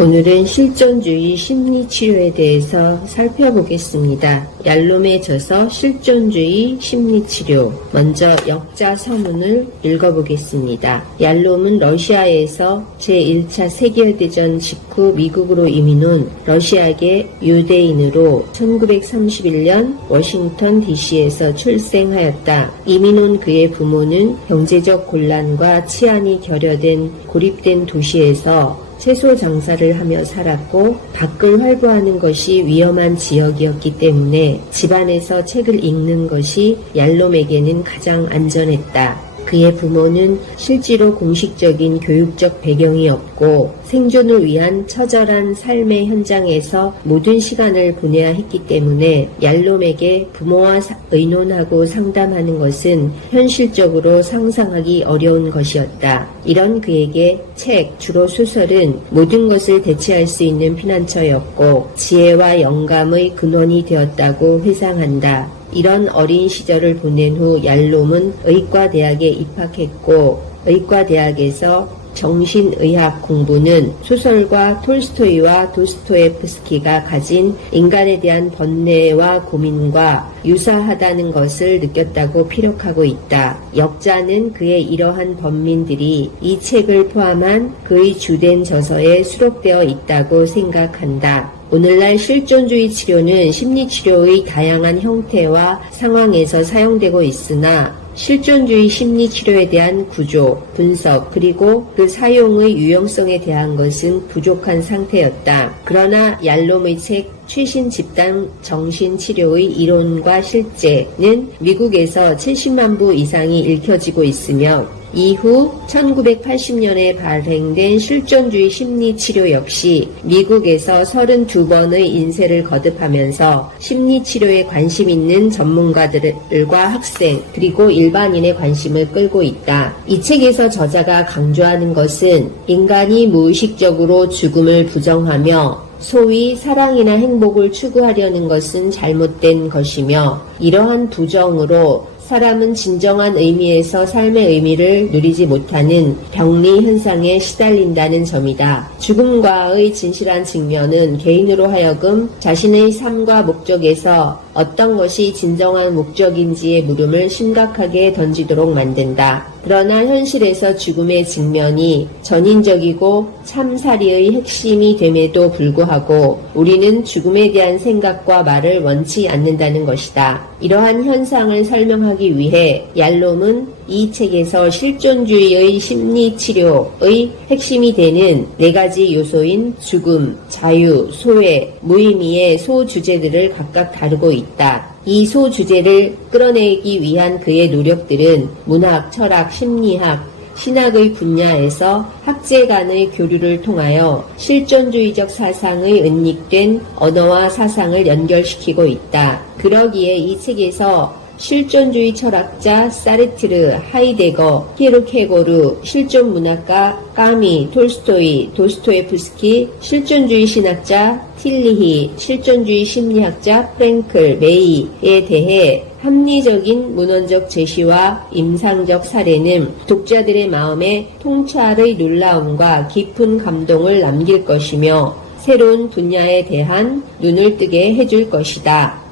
오늘은 실존주의 심리치료에 대해서 살펴보겠습니다. 얄롬의 저서 실존주의 심리치료. 먼저 역자 서문을 읽어보겠습니다. 얄롬은 러시아에서 제1차 세계대전 직후 미국으로 이민 온 러시아계 유대인으로 1931년 워싱턴 DC에서 출생하였다. 이민 온 그의 부모는 경제적 곤란과 치안이 결여된 고립된 도시에서 채소 장사를 하며 살았고 밖을 활보하는 것이 위험한 지역이었기 때문에 집안에서 책을 읽는 것이 얄롬에게는 가장 안전했다. 그의 부모는 실제로 공식적인 교육적 배경이 없고 생존을 위한 처절한 삶의 현장에서 모든 시간을 보내야 했기 때문에 얄롬에게 부모와 의논하고 상담하는 것은 현실적으로 상상하기 어려운 것이었다. 이런 그에게 책, 주로 소설은 모든 것을 대체할 수 있는 피난처였고 지혜와 영감의 근원이 되었다고 회상한다. 이런 어린 시절을 보낸 후 얄롬은 의과대학에 입학했고 의과대학에서 정신의학 공부는 소설가 톨스토이와 도스토예프스키가 가진 인간에 대한 번뇌와 고민과 유사하다는 것을 느꼈다고 피력하고 있다. 역자는 그의 이러한 번민들이 이 책을 포함한 그의 주된 저서에 수록되어 있다고 생각한다. 오늘날 실존주의 치료는 심리치료의 다양한 형태와 상황에서 사용되고 있으나 실존주의 심리치료에 대한 구조, 분석, 그리고 그 사용의 유용성에 대한 것은 부족한 상태였다. 그러나 얄롬의 책 최신 집단 정신치료의 이론과 실제는 미국에서 70만 부 이상이 읽혀지고 있으며 이후 1980년에 발행된 실존주의 심리치료 역시 미국에서 32번의 인쇄를 거듭하면서 심리치료에 관심 있는 전문가들과 학생 그리고 일반인의 관심을 끌고 있다. 이 책에서 저자가 강조하는 것은 인간이 무의식적으로 죽음을 부정하며 소위 사랑이나 행복을 추구하려는 것은 잘못된 것이며 이러한 부정으로 사람은 진정한 의미에서 삶의 의미를 누리지 못하는 병리 현상에 시달린다는 점이다. 죽음과의 진실한 직면은 개인으로 하여금 자신의 삶과 목적에서 어떤 것이 진정한 목적인지의 물음을 심각하게 던지도록 만든다. 그러나 현실에서 죽음의 직면이 전인적이고 참사리의 핵심이 됨에도 불구하고 우리는 죽음에 대한 생각과 말을 원치 않는다는 것이다. 이러한 현상을 설명하기 위해 얄롬은 이 책에서 실존주의의 심리치료의 핵심이 되는 4가지 요소인 죽음, 자유, 소외, 무의미의 소주제들을 각각 다루고 있다. 이 소주제를 끌어내기 위한 그의 노력들은 문학, 철학, 심리학, 신학의 분야에서 학제 간의 교류를 통하여 실존주의적 사상의 은닉된 언어와 사상을 연결시키고 있다. 그러기에 이 책에서 실존주의 철학자 사르트르, 하이데거, 키르케고르, 실존문학가 까미, 톨스토이, 도스토예프스키, 실존주의 신학자 틸리히, 실존주의 심리학자 프랭클, 메이에 대해 합리적인 문헌적 제시와 임상적 사례는 독자들의 마음에 통찰의 놀라움과 깊은 감동을 남길 것이며 새로운 분야에 대한 눈을 뜨게 해줄 것이다.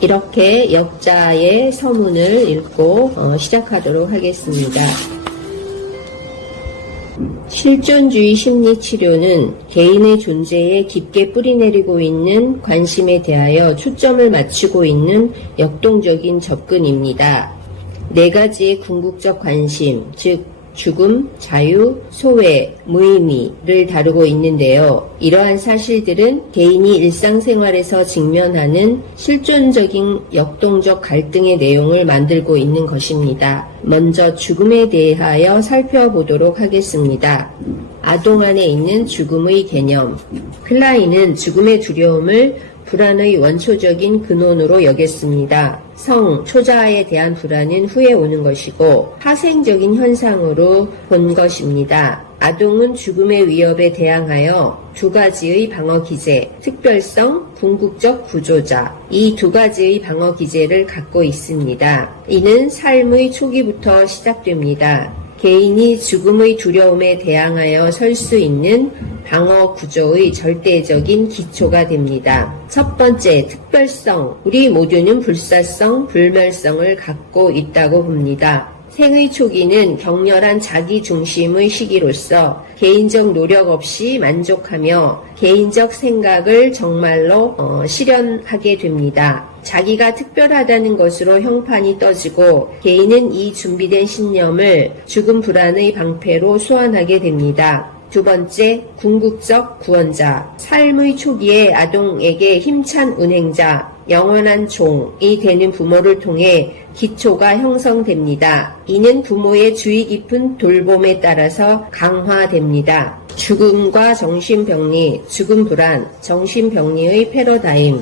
이렇게 역자의 서문을 읽고 시작하도록 하겠습니다. 실존주의 심리치료는 개인의 존재에 깊게 뿌리내리고 있는 관심에 대하여 초점을 맞추고 있는 역동적인 접근입니다. 4가지의 궁극적 관심, 즉 죽음, 자유, 소외, 무의미를 다루고 있는데요. 이러한 사실들은 개인이 일상생활에서 직면하는 실존적인 역동적 갈등의 내용을 만들고 있는 것입니다. 먼저 죽음에 대하여 살펴보도록 하겠습니다. 아동 안에 있는 죽음의 개념. 클라인은 죽음의 두려움을 불안의 원초적인 근원으로 여겼습니다. 성, 초자아에 대한 불안은 후에 오는 것이고 파생적인 현상으로 본 것입니다. 아동은 죽음의 위협에 대항하여 2가지의 방어 기제, 특별성, 궁극적 구조자, 이 2가지의 방어 기제를 갖고 있습니다. 이는 삶의 초기부터 시작됩니다. 개인이 죽음의 두려움에 대항하여 설 수 있는 방어 구조의 절대적인 기초가 됩니다. 첫 번째, 특별성. 우리 모두는 불사성, 불멸성을 갖고 있다고 봅니다. 생의 초기는 격렬한 자기 중심의 시기로서 개인적 노력 없이 만족하며 개인적 생각을 정말로 실현하게 됩니다. 자기가 특별하다는 것으로 형판이 떠지고 개인은 이 준비된 신념을 죽음 불안의 방패로 소환하게 됩니다. 두 번째, 궁극적 구원자. 삶의 초기에 아동에게 힘찬 운행자, 영원한 종이 되는 부모를 통해 기초가 형성됩니다. 이는 부모의 주의 깊은 돌봄에 따라서 강화됩니다. 죽음과 정신병리, 죽음 불안, 정신병리의 패러다임.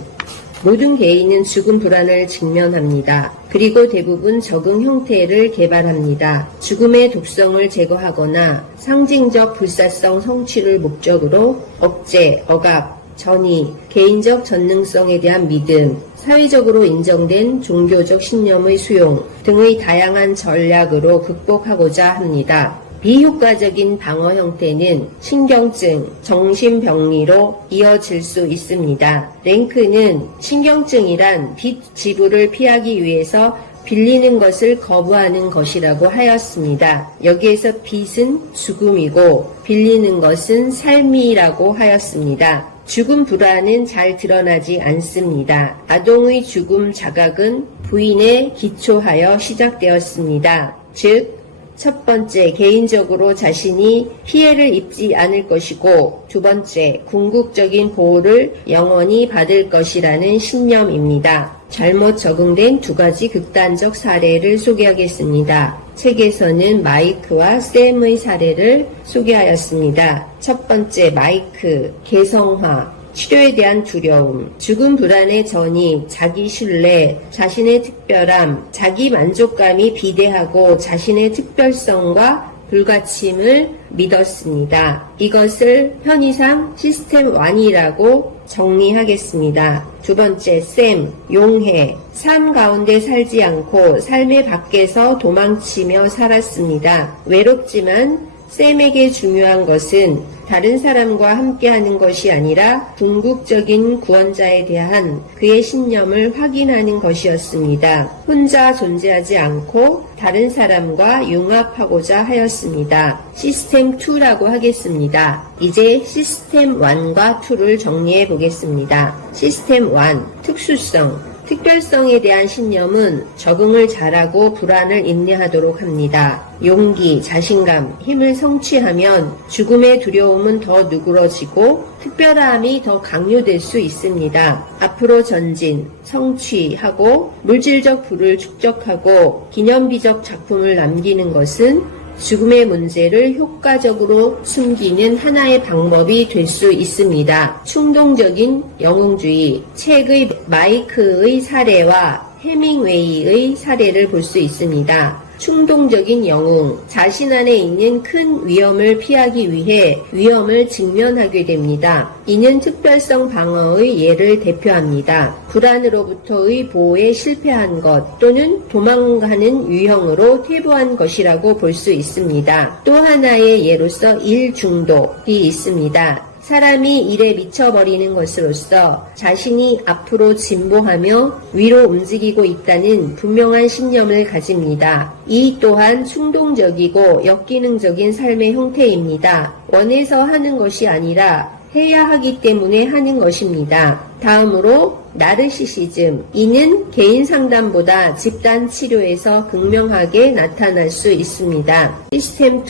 모든 개인은 죽음 불안을 직면합니다. 그리고 대부분 적응 형태를 개발합니다. 죽음의 독성을 제거하거나 상징적 불사성 성취를 목적으로 억제, 억압, 전이, 개인적 전능성에 대한 믿음, 사회적으로 인정된 종교적 신념의 수용 등의 다양한 전략으로 극복하고자 합니다. 비효과적인 방어 형태는 신경증, 정신병리로 이어질 수 있습니다. 랭크는 신경증이란 빚 지불을 피하기 위해서 빌리는 것을 거부하는 것이라고 하였습니다. 여기에서 빚은 죽음이고 빌리는 것은 삶이라고 하였습니다. 죽음 불안은 잘 드러나지 않습니다. 아동의 죽음 자각은 부인에 기초하여 시작되었습니다. 즉, 첫 번째, 개인적으로 자신이 피해를 입지 않을 것이고, 두 번째, 궁극적인 보호를 영원히 받을 것이라는 신념입니다. 잘못 적응된 두 가지 극단적 사례를 소개하겠습니다. 책에서는 마이크와 샘의 사례를 소개하였습니다. 첫 번째, 마이크, 개성화. 치료에 대한 두려움, 죽음 불안의 전이, 자기 신뢰, 자신의 특별함, 자기 만족감이 비대하고 자신의 특별성과 불가침을 믿었습니다. 이것을 편의상 시스템 1이라고 정리하겠습니다. 두 번째, 샘, 용해. 삶 가운데 살지 않고 삶의 밖에서 도망치며 살았습니다. 외롭지만 샘에게 중요한 것은 다른 사람과 함께하는 것이 아니라 궁극적인 구원자에 대한 그의 신념을 확인하는 것이었습니다. 혼자 존재하지 않고 다른 사람과 융합하고자 하였습니다. 시스템 2라고 하겠습니다. 이제 시스템 1과 2를 정리해 보겠습니다. 시스템 1, 특수성. 특별성에 대한 신념은 적응을 잘하고 불안을 인내하도록 합니다. 용기, 자신감, 힘을 성취하면 죽음의 두려움은 더 누그러지고 특별함이 더 강요될 수 있습니다. 앞으로 전진, 성취하고 물질적 부를 축적하고 기념비적 작품을 남기는 것은 죽음의 문제를 효과적으로 숨기는 하나의 방법이 될 수 있습니다. 충동적인 영웅주의, 책의 마이크의 사례와 해밍웨이의 사례를 볼 수 있습니다. 충동적인 영웅, 자신 안에 있는 큰 위험을 피하기 위해 위험을 직면하게 됩니다. 이는 특별성 방어의 예를 대표합니다. 불안으로부터의 보호에 실패한 것 또는 도망가는 유형으로 퇴보한 것이라고 볼 수 있습니다. 또 하나의 예로서 일 중독이 있습니다. 사람이 일에 미쳐버리는 것으로서 자신이 앞으로 진보하며 위로 움직이고 있다는 분명한 신념을 가집니다. 이 또한 충동적이고 역기능적인 삶의 형태입니다. 원해서 하는 것이 아니라 해야 하기 때문에 하는 것입니다. 다음으로 나르시시즘. 이는 개인 상담보다 집단 치료에서 극명하게 나타날 수 있습니다. 시스템 2,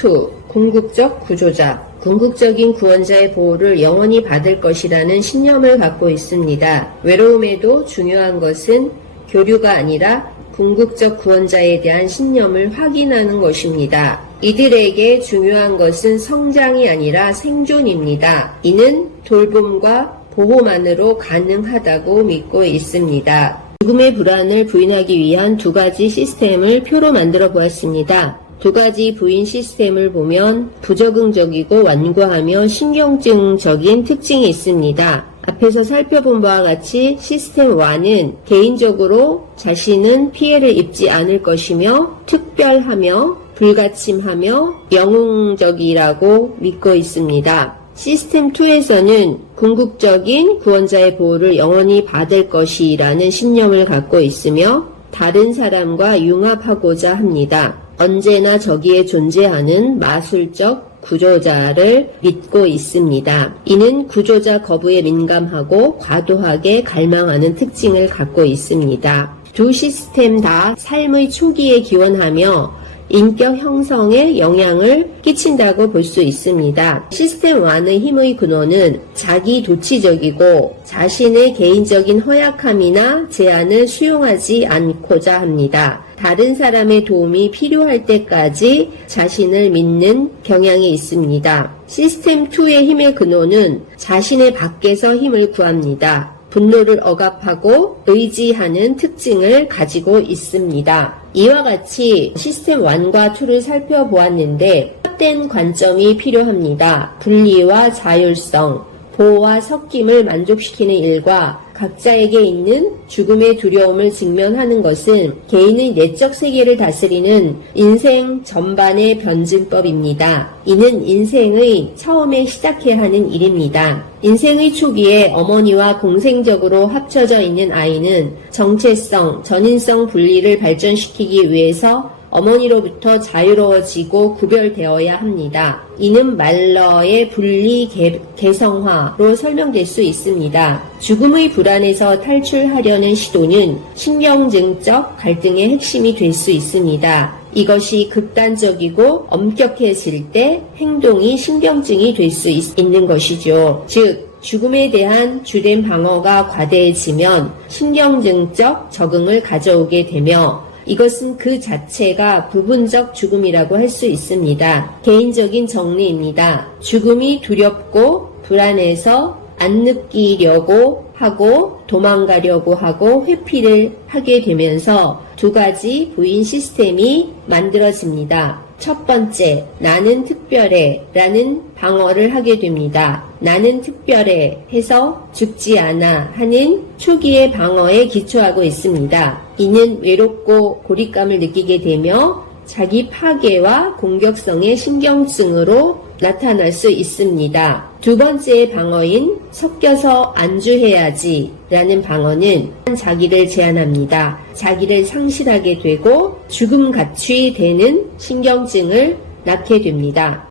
궁극적 구조자. 궁극적인 구원자의 보호를 영원히 받을 것이라는 신념을 갖고 있습니다. 외로움에도 중요한 것은 교류가 아니라 궁극적 구원자에 대한 신념을 확인하는 것입니다. 이들에게 중요한 것은 성장이 아니라 생존입니다. 이는 돌봄과 보호만으로 가능하다고 믿고 있습니다. 죽음의 불안을 부인하기 위한 두 가지 시스템을 표로 만들어 보았습니다. 두 가지 부인 시스템을 보면 부적응적이고 완고하며 신경증적인 특징이 있습니다. 앞에서 살펴본 바와 같이 시스템 1은 개인적으로 자신은 피해를 입지 않을 것이며 특별하며 불가침하며 영웅적이라고 믿고 있습니다. 시스템 2에서는 궁극적인 구원자의 보호를 영원히 받을 것이라는 신념을 갖고 있으며 다른 사람과 융합하고자 합니다. 언제나 저기에 존재하는 마술적 구조자를 믿고 있습니다. 이는 구조자 거부에 민감하고 과도하게 갈망하는 특징을 갖고 있습니다. 두 시스템 다 삶의 초기에 기원하며 인격 형성에 영향을 끼친다고 볼 수 있습니다. 시스템 1의 힘의 근원은 자기 도취적이고 자신의 개인적인 허약함이나 제한을 수용하지 않고자 합니다. 다른 사람의 도움이 필요할 때까지 자신을 믿는 경향이 있습니다. 시스템 2의 힘의 근원은 자신의 밖에서 힘을 구합니다. 분노를 억압하고 의지하는 특징을 가지고 있습니다. 이와 같이 시스템 1과 2를 살펴보았는데 합된 관점이 필요합니다. 분리와 자율성, 보호와 섞임을 만족시키는 일과 각자에게 있는 죽음의 두려움을 직면하는 것은 개인의 내적 세계를 다스리는 인생 전반의 변증법입니다. 이는 인생의 처음에 시작해야 하는 일입니다. 인생의 초기에 어머니와 공생적으로 합쳐져 있는 아이는 정체성, 전인성 분리를 발전시키기 위해서 어머니로부터 자유로워지고 구별되어야 합니다. 이는 말러의 분리 개성화로 설명될 수 있습니다. 죽음의 불안에서 탈출하려는 시도는 신경증적 갈등의 핵심이 될 수 있습니다. 이것이 극단적이고 엄격해질 때 행동이 신경증이 될 수 있는 것이죠. 즉, 죽음에 대한 주된 방어가 과대해지면 신경증적 적응을 가져오게 되며 이것은 그 자체가 부분적 죽음이라고 할 수 있습니다. 개인적인 정리입니다. 죽음이 두렵고 불안해서 안 느끼려고 하고 도망가려고 하고 회피를 하게 되면서 두 가지 부인 시스템이 만들어집니다. 첫 번째, 나는 특별해 라는 방어를 하게 됩니다. 나는 특별해 해서 죽지 않아 하는 초기의 방어에 기초하고 있습니다. 이는 외롭고 고립감을 느끼게 되며 자기 파괴와 공격성의 신경증으로 나타날 수 있습니다. 두 번째의 방어인 섞여서 안주해야지 라는 방어는 자기를 제한합니다. 자기를 상실하게 되고 죽음같이 되는 신경증을 낳게 됩니다.